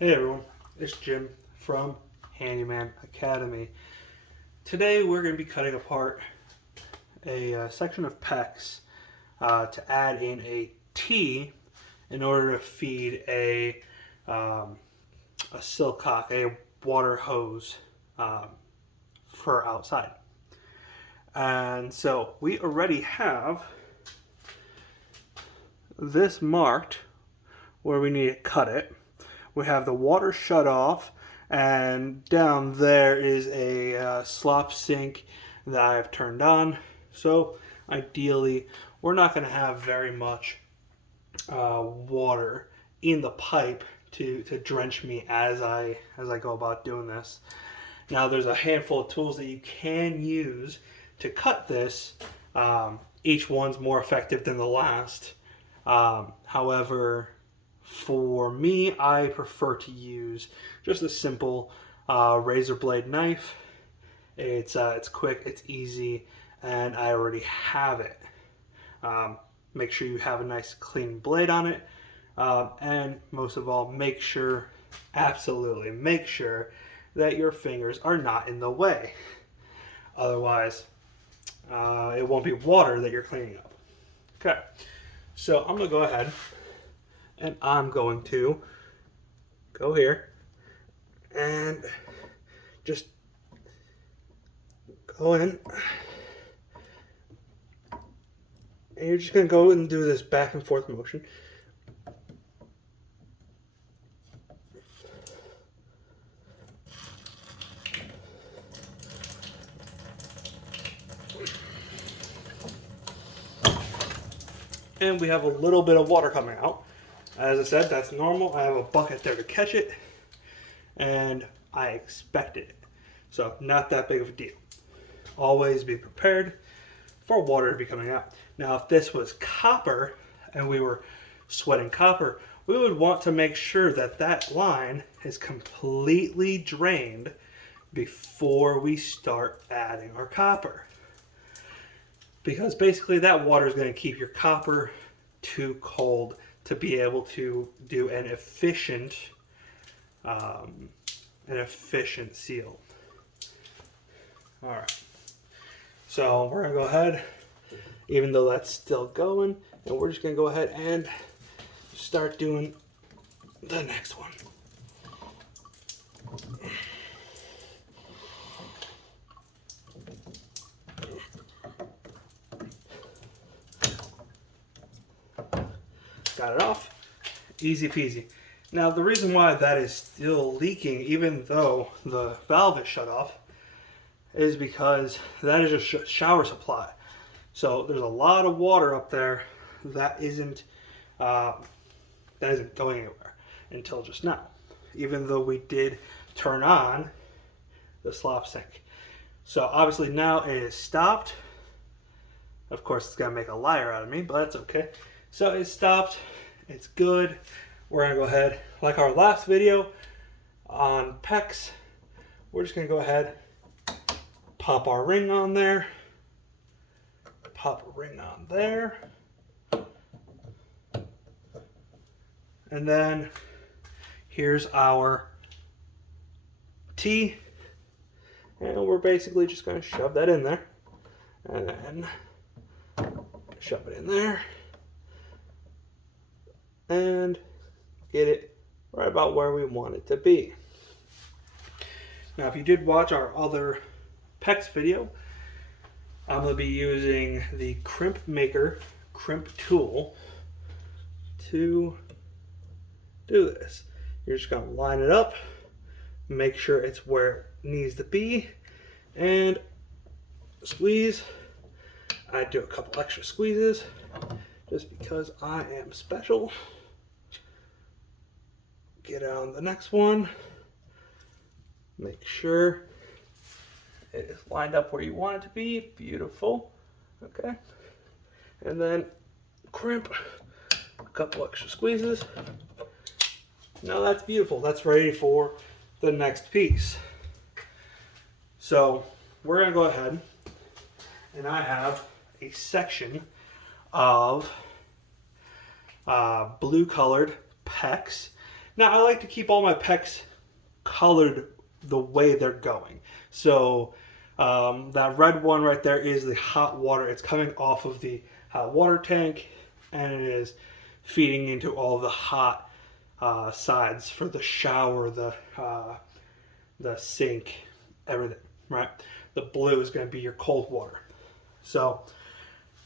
Hey everyone, it's Jim from Handyman Academy. Today we're going to be cutting apart a section of Pex to add in a T in order to feed a Silcock, a water hose for outside. And so we already have this marked where we need to cut it. We have the water shut off, and down there is a slop sink that I've turned on. So ideally, we're not going to have very much water in the pipe to drench me as I go about doing this. Now there's a handful of tools that you can use to cut this. Each one's more effective than the last. However, for me, I prefer to use just a simple razor blade knife. It's quick, it's easy, and I already have it. Make sure you have a nice clean blade on it, and most of all, absolutely make sure that your fingers are not in the way. Otherwise, it won't be water that you're cleaning up. Okay, so I'm gonna go ahead and I'm going to go here and just go in, and you're just going to go and do this back and forth motion. And we have a little bit of water coming out. As I said, that's normal. I have a bucket there to catch it, and I expected it. So not that big of a deal. Always be prepared for water to be coming out. Now, if this was copper and we were sweating copper, we would want to make sure that that line is completely drained before we start adding our copper. Because basically that water is going to keep your copper too cold to be able to do an efficient seal. All right. So we're gonna go ahead, even though that's still going, and we're just gonna go ahead and start doing the next one. Got it off. Easy peasy. Now the reason why that is still leaking even though the valve is shut off is because that is a shower supply. So there's a lot of water up there that isn't going anywhere until just now. Even though we did turn on the slop sink. So obviously now it is stopped. Of course it's gonna make a liar out of me, but that's okay. So it stopped, it's good. We're gonna go ahead, like our last video on Pex, we're just gonna go ahead, pop our ring on there, pop a ring on there, and then here's our T, and we're basically just gonna shove that in there, and then shove it in there, and get it right about where we want it to be. Now, if you did watch our other Pex video, I'm going to be using the crimp maker crimp tool to do this. You're just going to line it up, make sure it's where it needs to be, and squeeze. I do a couple extra squeezes just because I am special. Get on the next one. Make sure it is lined up where you want it to be. Beautiful. Okay. And then crimp. A couple extra squeezes. Now that's beautiful. That's ready for the next piece. So we're going to go ahead, and I have a section of blue colored Pex. Now I like to keep all my Pex colored the way they're going. So that red one right there is the hot water. It's coming off of the hot water tank, and it is feeding into all the hot sides for the shower, the sink, everything, right? The blue is going to be your cold water. So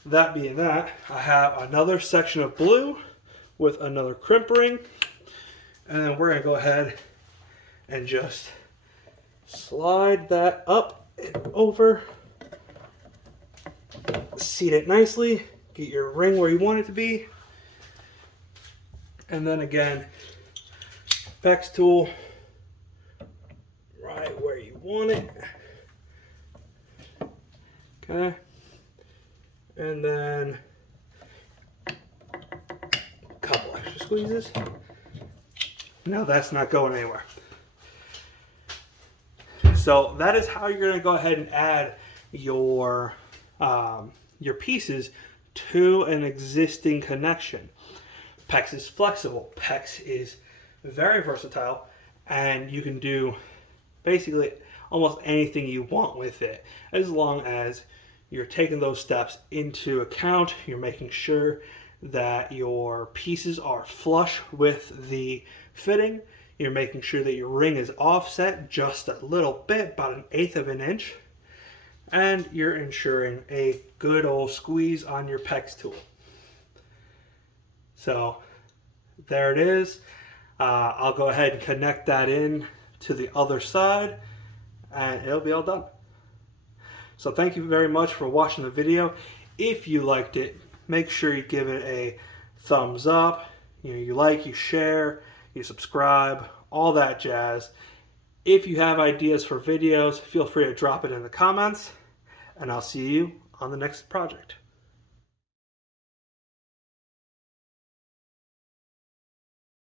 that being that, I have another section of blue with another crimp ring, and then we're going to go ahead and just slide that up and over, seat it nicely, get your ring where you want it to be, and then again, Pex tool right where you want it. Okay, and then a couple extra squeezes. Now that's not going anywhere. So that is how you're going to go ahead and add your pieces to an existing connection. Pex is flexible. Pex is very versatile, and you can do basically almost anything you want with it, as long as you're taking those steps into account. You're making sure that your pieces are flush with the fitting. You're making sure that your ring is offset just a little bit, about 1/8 of an inch, and you're ensuring a good old squeeze on your Pex tool. So there it is. I'll go ahead and connect that in to the other side, and it'll be all done. So thank you very much for watching the video. If you liked it, make sure you give it a thumbs up. You like, you share, you subscribe, all that jazz. If you have ideas for videos, feel free to drop it in the comments, and I'll see you on the next project.